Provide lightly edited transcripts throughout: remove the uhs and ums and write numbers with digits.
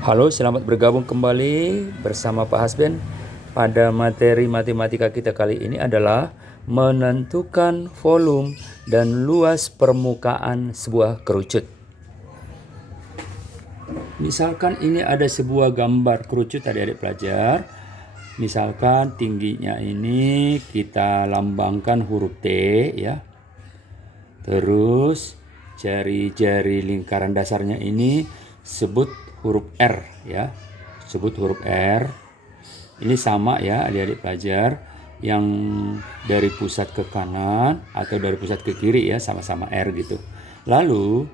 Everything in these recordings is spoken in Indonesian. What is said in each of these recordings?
Halo, selamat bergabung kembali bersama Pak Hasben. Pada materi matematika kita kali ini adalah menentukan volume dan luas permukaan sebuah kerucut. Misalkan ini ada sebuah gambar kerucut adik-adik pelajar. Misalkan tingginya ini kita lambangkan huruf T ya. Terus jari-jari lingkaran dasarnya ini sebut huruf R ya. Sebut huruf R. Ini sama ya adik-adik pelajar, yang dari pusat ke kanan atau dari pusat ke kiri ya, sama-sama R gitu. Lalu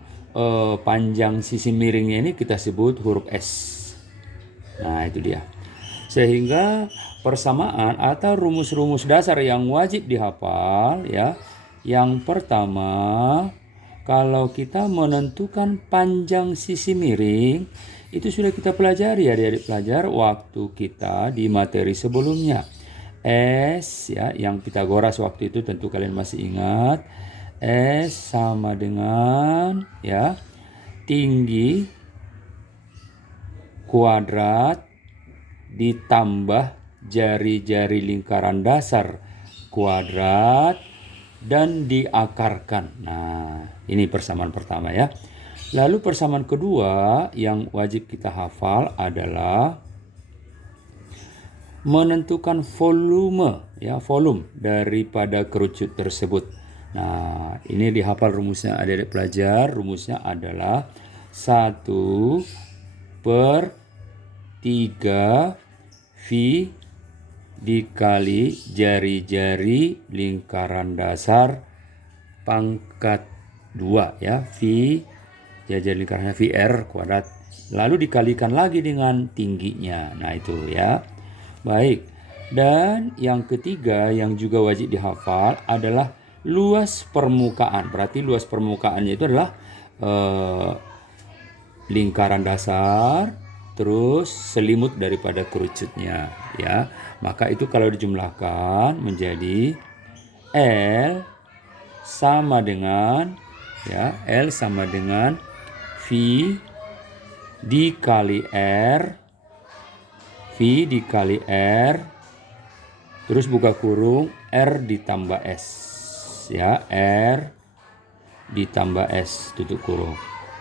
panjang sisi miringnya ini kita sebut huruf S. Nah itu dia. Sehingga persamaan atau rumus-rumus dasar yang wajib dihafal ya. Yang pertama, kalau kita menentukan panjang sisi miring, itu sudah kita pelajari ya adik-adik pelajar waktu kita di materi sebelumnya. S ya, yang Pitagoras waktu itu tentu kalian masih ingat. S sama dengan ya tinggi kuadrat ditambah jari-jari lingkaran dasar kuadrat dan diakarkan. Nah, ini persamaan pertama ya. Lalu persamaan kedua yang wajib kita hafal adalah menentukan volume ya, volume daripada kerucut tersebut. Nah, ini dihafal rumusnya adik-adik pelajar. Rumusnya adalah 1/3 V dikali jari-jari lingkaran dasar pangkat 2 ya, V jari lingkarannya VR kuadrat, lalu dikalikan lagi dengan tingginya. Nah itu ya. Baik, dan yang ketiga yang juga wajib dihafal adalah luas permukaan. Berarti luas permukaannya itu adalah lingkaran dasar terus selimut daripada kerucutnya ya. Maka itu kalau dijumlahkan menjadi L sama dengan ya, L sama dengan V dikali R, V dikali R, terus buka kurung R ditambah S ya, R ditambah S tutup kurung,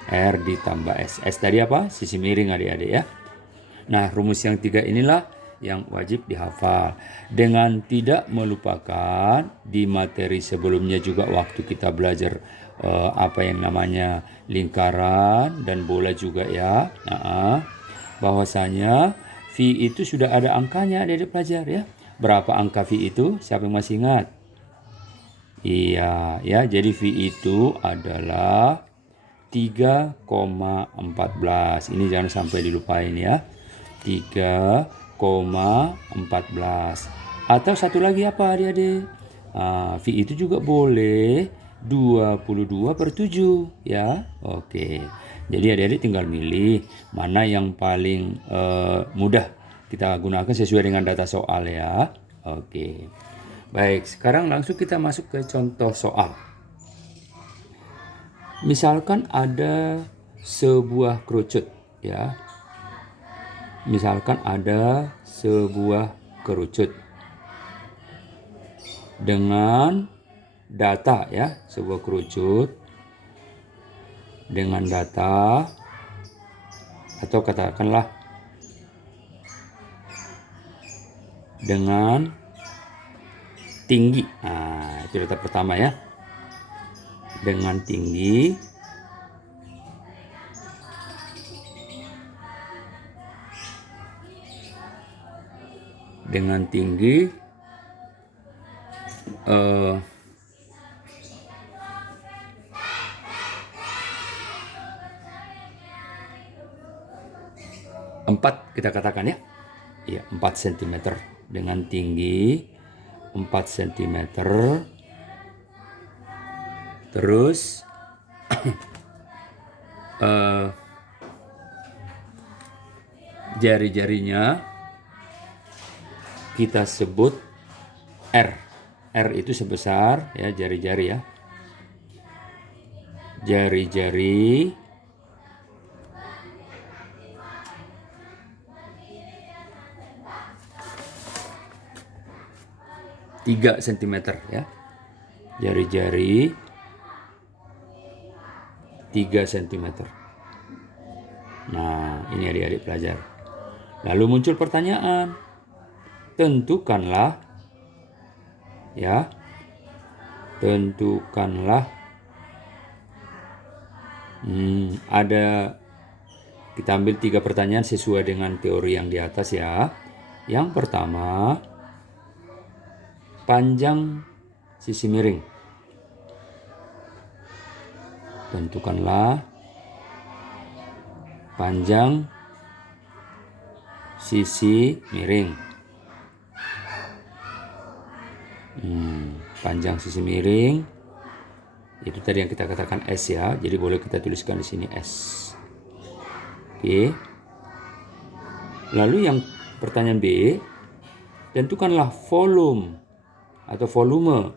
R ditambah S. S tadi apa? Sisi miring adik-adik ya. Nah, rumus yang tiga inilah yang wajib dihafal. Dengan tidak melupakan di materi sebelumnya juga waktu kita belajar apa yang namanya lingkaran dan bola juga ya. Bahwasanya V itu sudah ada angkanya adik-adik pelajar ya. Berapa angka V itu? Siapa yang masih ingat? Iya ya, jadi V itu adalah 3,14. Ini jangan sampai dilupain ya. 3,14. Atau satu lagi apa adik-adik? V itu juga boleh 22/7 ya. Oke. Jadi adik-adik tinggal milih mana yang paling mudah kita gunakan sesuai dengan data soal ya. Oke. Baik, sekarang langsung kita masuk ke contoh soal. Misalkan ada sebuah kerucut ya. Misalkan ada sebuah kerucut dengan data ya, sebuah kerucut dengan data atau katakanlah dengan tinggi. Nah, itu data pertama ya. Dengan tinggi dengan tinggi 4 kita katakan ya. Iya, 4 cm dengan tinggi 4 cm. Terus jari-jarinya kita sebut R. R itu sebesar ya, jari-jari ya. Jari-jari 3 cm ya. Jari-jari 3 cm. Nah, ini adik-adik pelajar. Lalu muncul pertanyaan. Tentukanlah ya. Tentukanlah ada kita ambil 3 pertanyaan sesuai dengan teori yang di atas ya. Yang pertama, panjang sisi miring. Tentukanlah panjang sisi miring. Panjang sisi miring itu tadi yang kita katakan S ya. Jadi boleh kita tuliskan di sini S. Oke. Lalu yang pertanyaan B, tentukanlah volume atau volume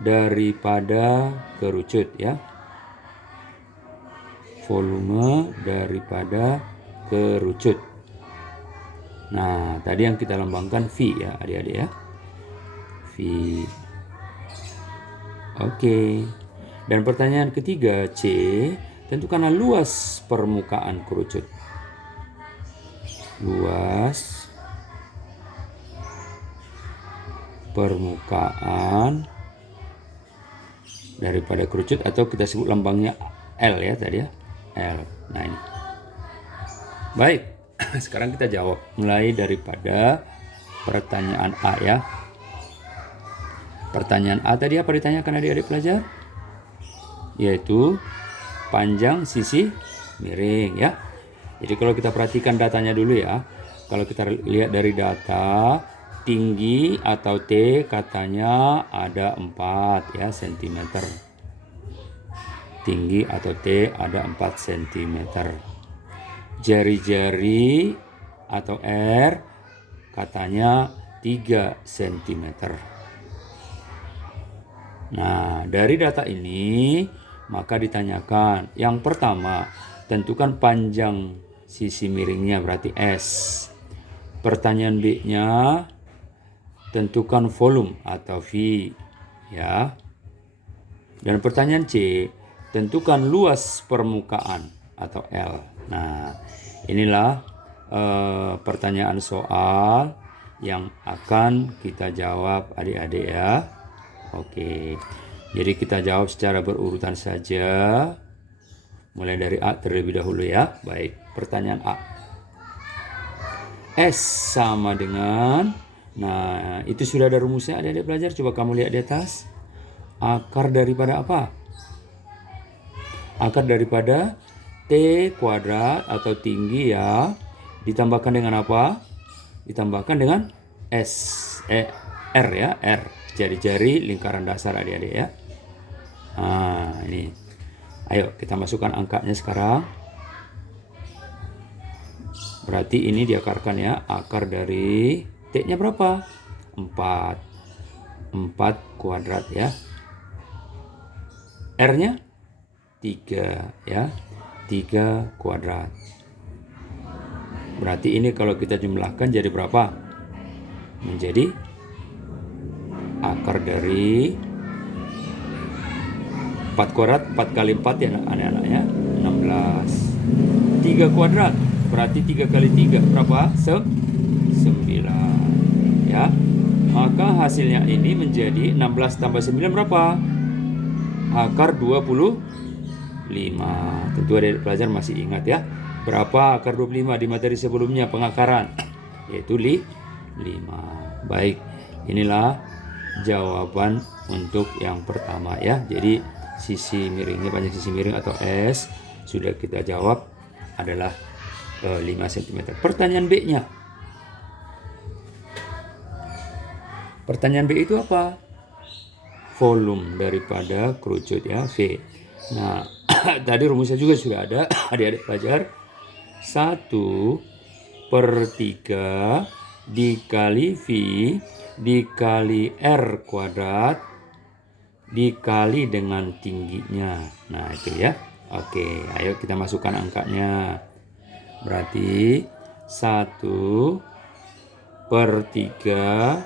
daripada kerucut ya. Volume daripada kerucut. Nah, tadi yang kita lambangkan V ya adik-adik ya. V. Oke. Dan pertanyaan ketiga C, tentukanlah luas permukaan kerucut. Luas permukaan daripada kerucut atau kita sebut lambangnya L ya tadi ya. L. Nah ini. Baik, sekarang kita jawab mulai daripada pertanyaan A ya. Pertanyaan A tadi apa ditanyakan adik-adik pelajar? Yaitu panjang sisi miring ya. Jadi kalau kita perhatikan datanya dulu ya. Kalau kita lihat dari data, tinggi atau T katanya ada 4 ya cm. Tinggi atau T ada 4 cm. Jari-jari atau R katanya 3 cm. Nah, dari data ini maka ditanyakan yang pertama, tentukan panjang sisi miringnya berarti S. Pertanyaan B-nya, tentukan volume atau V ya. Dan pertanyaan C, tentukan luas permukaan atau L. Nah, inilah pertanyaan soal yang akan kita jawab adik-adik ya. Oke, jadi kita jawab secara berurutan saja. Mulai dari A terlebih dahulu ya. Baik, pertanyaan A. S sama dengan, nah itu sudah ada rumusnya adik-adik belajar. Coba kamu lihat di atas. Akar daripada apa? Akar daripada T kuadrat atau tinggi ya. Ditambahkan dengan apa? Ditambahkan dengan R ya, R. Jari-jari lingkaran dasar adik-adik ya. Nah ini. Ayo kita masukkan angkanya sekarang. Berarti ini diakarkan ya. Akar dari T-nya berapa? 4. 4 kuadrat ya. R-nya 3 ya. 3 kuadrat. Berarti ini kalau kita jumlahkan jadi berapa? Menjadi akar dari 4 kuadrat, 4 kali 4 ya anak-anak ya, 16. 3 kuadrat, berarti 3 kali 3 berapa? 9 ya. Maka hasilnya ini menjadi 16 tambah 9 berapa? Akar 25. Tentu adik pelajar masih ingat ya. Berapa akar 25 di materi sebelumnya pengakaran? Yaitu 5. Baik, inilah jawaban untuk yang pertama ya. Jadi sisi miringnya, panjang sisi miring atau S sudah kita jawab adalah 5 cm. Pertanyaan B-nya. Pertanyaan B itu apa? Volume daripada kerucut ya, V. Nah, tadi rumusnya juga sudah ada adik-adik pelajar. 1/3 dikali V dikali R kuadrat dikali dengan tingginya. Nah itu ya. Oke, ayo kita masukkan angkanya. Berarti 1/3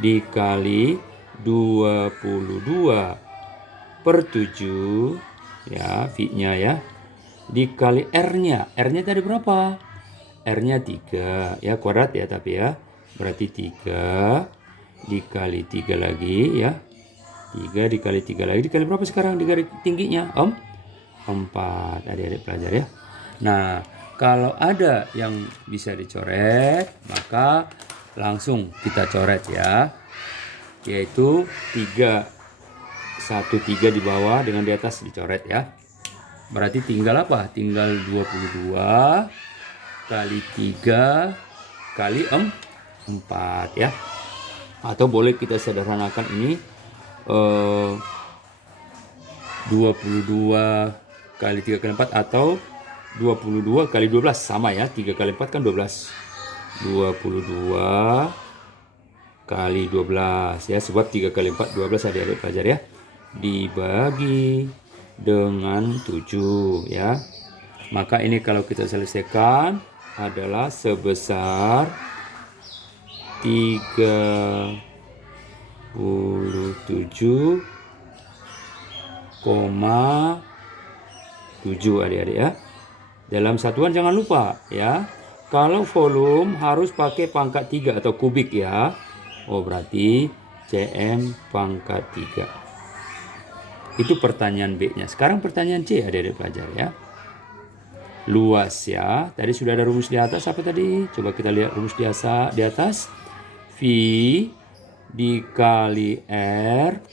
dikali 22/7 ya, V-nya ya, dikali R-nya. R-nya tadi berapa? R-nya 3 ya, kuadrat ya tapi ya. Berarti 3 dikali 3 lagi ya. 3 dikali 3 lagi dikali berapa sekarang? Dikali tingginya 4 adik-adik pelajar ya. Nah, kalau ada yang bisa dicoret, maka langsung kita coret ya. Yaitu 3 1 3 di bawah dengan di atas dicoret ya. Berarti tinggal apa? Tinggal 22 kali 3 kali 4 ya. Atau boleh kita sederhanakan ini 22 kali 3 kali 4 atau 22 kali 12 sama ya. 3 kali 4 kan 12. 22 kali 12 ya, sebab 3 kali 4 12 adik-adik pelajar ya. Dibagi dengan 7 ya. Maka ini kalau kita selesaikan adalah sebesar 37,7 adik-adik ya. Dalam satuan jangan lupa ya, kalau volume harus pakai pangkat 3 atau kubik ya. Oh, berarti cm pangkat 3. Itu pertanyaan B-nya. Sekarang pertanyaan C adik-adik pelajar ya. Luas ya. Tadi sudah ada rumus di atas, apa tadi? Coba kita lihat rumus di atas. V dikali R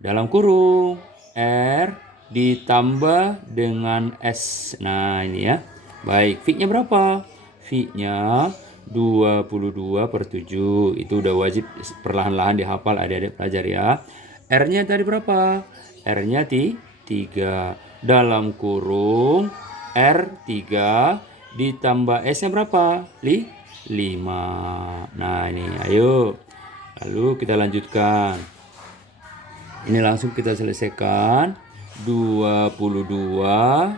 dalam kurung R ditambah dengan S. Nah, ini ya. Baik, V-nya berapa? V-nya 22/7. Itu udah wajib perlahan-lahan dihafal adik-adik pelajar ya. R-nya tadi berapa? R-nya 3 dalam kurung R3 ditambah S-nya berapa? 5. Nah, ini ayo. Lalu kita lanjutkan. Ini langsung kita selesaikan. 22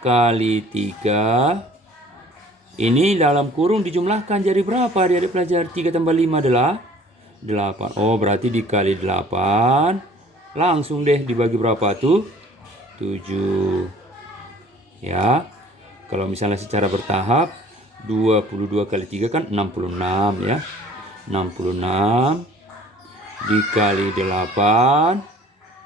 kali 3. Ini dalam kurung dijumlahkan jadi berapa adik-adik pelajar? 3 tambah 5 adalah 8. Oh, berarti dikali 8. Langsung deh dibagi berapa tuh? 7. Ya. Kalau misalnya secara bertahap 22 kali 3 kan 66 ya. 66 dikali 8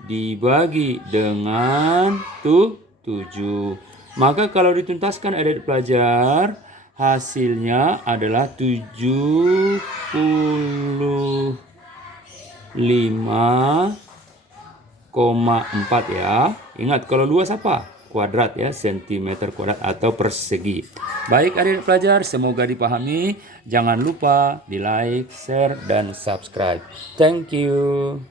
dibagi dengan 7. Maka kalau dituntaskan adik-adik pelajar, hasilnya adalah 75,4 ya. Ingat, kalau luas apa? Kuadrat ya, sentimeter kuadrat atau persegi. Baik adik-adik pelajar, semoga dipahami. Jangan lupa di like, share, dan subscribe. Thank you.